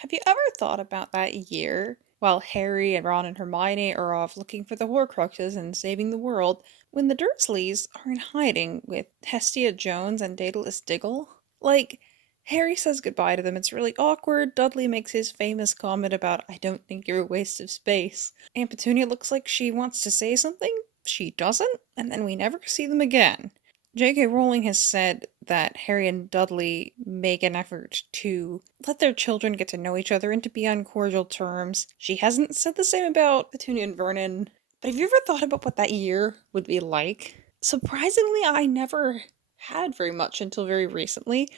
Have you ever thought about that year while Harry and Ron and Hermione are off looking for the Horcruxes and saving the world, when the Dursleys are in hiding with Hestia Jones and Dedalus Diggle? Like, Harry says goodbye to them, it's really awkward. Dudley makes his famous comment about, I don't think you're a waste of space. And Petunia looks like she wants to say something, she doesn't, and then we never see them again. J.K. Rowling has said that Harry and Dudley make an effort to let their children get to know each other and to be on cordial terms. She hasn't said the same about Petunia and Vernon. But have you ever thought about what that year would be like? Surprisingly, I never had very much until very recently,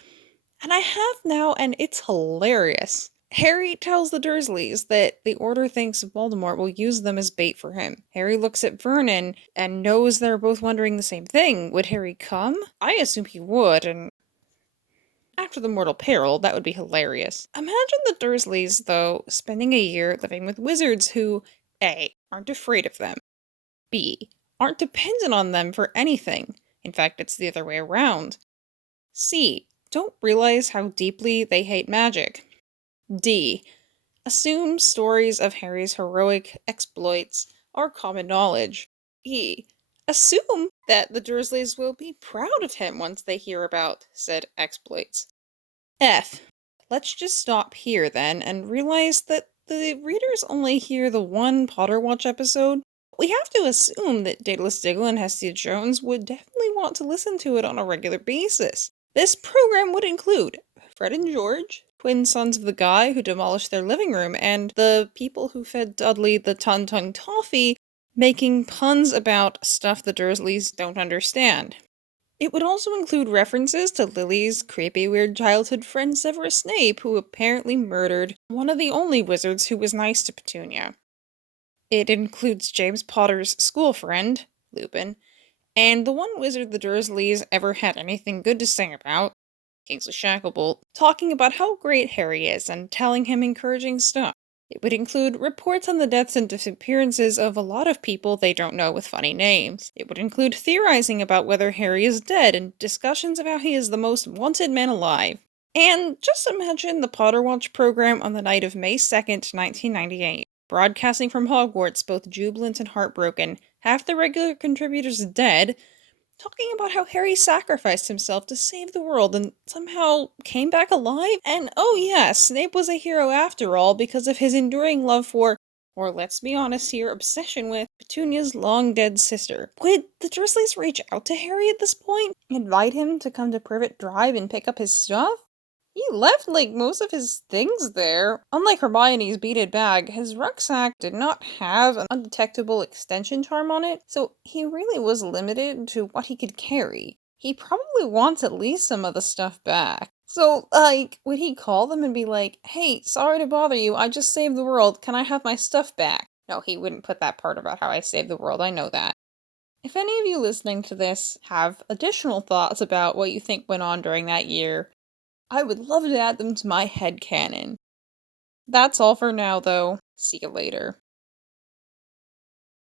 and I have now, and it's hilarious. Harry tells the Dursleys that the Order thinks Voldemort will use them as bait for him. Harry looks at Vernon and knows they're both wondering the same thing. Would Harry come? I assume he would, and after the mortal peril, that would be hilarious. Imagine the Dursleys, though, spending a year living with wizards who A. aren't afraid of them, B. aren't dependent on them for anything. In fact, it's the other way around. C. don't realize how deeply they hate magic. D. assume stories of Harry's heroic exploits are common knowledge. E. assume that the Dursleys will be proud of him once they hear about said exploits. F. let's just stop here then and realize that the readers only hear the one Potter Watch episode. We have to assume that Dedalus Diggle and Hestia Jones would definitely want to listen to it on a regular basis. This program would include Fred and George, twin sons of the guy who demolished their living room, and the people who fed Dudley the Ton-Tongue Toffee, making puns about stuff the Dursleys don't understand. It would also include references to Lily's creepy weird childhood friend Severus Snape, who apparently murdered one of the only wizards who was nice to Petunia. It includes James Potter's school friend, Lupin, and the one wizard the Dursleys ever had anything good to say about, Kingsley Shacklebolt, talking about how great Harry is and telling him encouraging stuff. It would include reports on the deaths and disappearances of a lot of people they don't know with funny names. It would include theorizing about whether Harry is dead and discussions about he is the most wanted man alive. And just imagine the Potter Watch program on the night of May 2nd, 1998. Broadcasting from Hogwarts, both jubilant and heartbroken, half the regular contributors dead, talking about how Harry sacrificed himself to save the world and somehow came back alive. And oh yeah, Snape was a hero after all because of his enduring love for, or let's be honest here, obsession with, Petunia's long-dead sister. Would the Dursleys reach out to Harry at this point? Invite him to come to Privet Drive and pick up his stuff? He left, like, most of his things there. Unlike Hermione's beaded bag, his rucksack did not have an undetectable extension charm on it, so he really was limited to what he could carry. He probably wants at least some of the stuff back. So, like, would he call them and be like, hey, sorry to bother you, I just saved the world, can I have my stuff back? No, he wouldn't put that part about how I saved the world, I know that. If any of you listening to this have additional thoughts about what you think went on during that year, I would love to add them to my headcanon. That's all for now, though. See you later.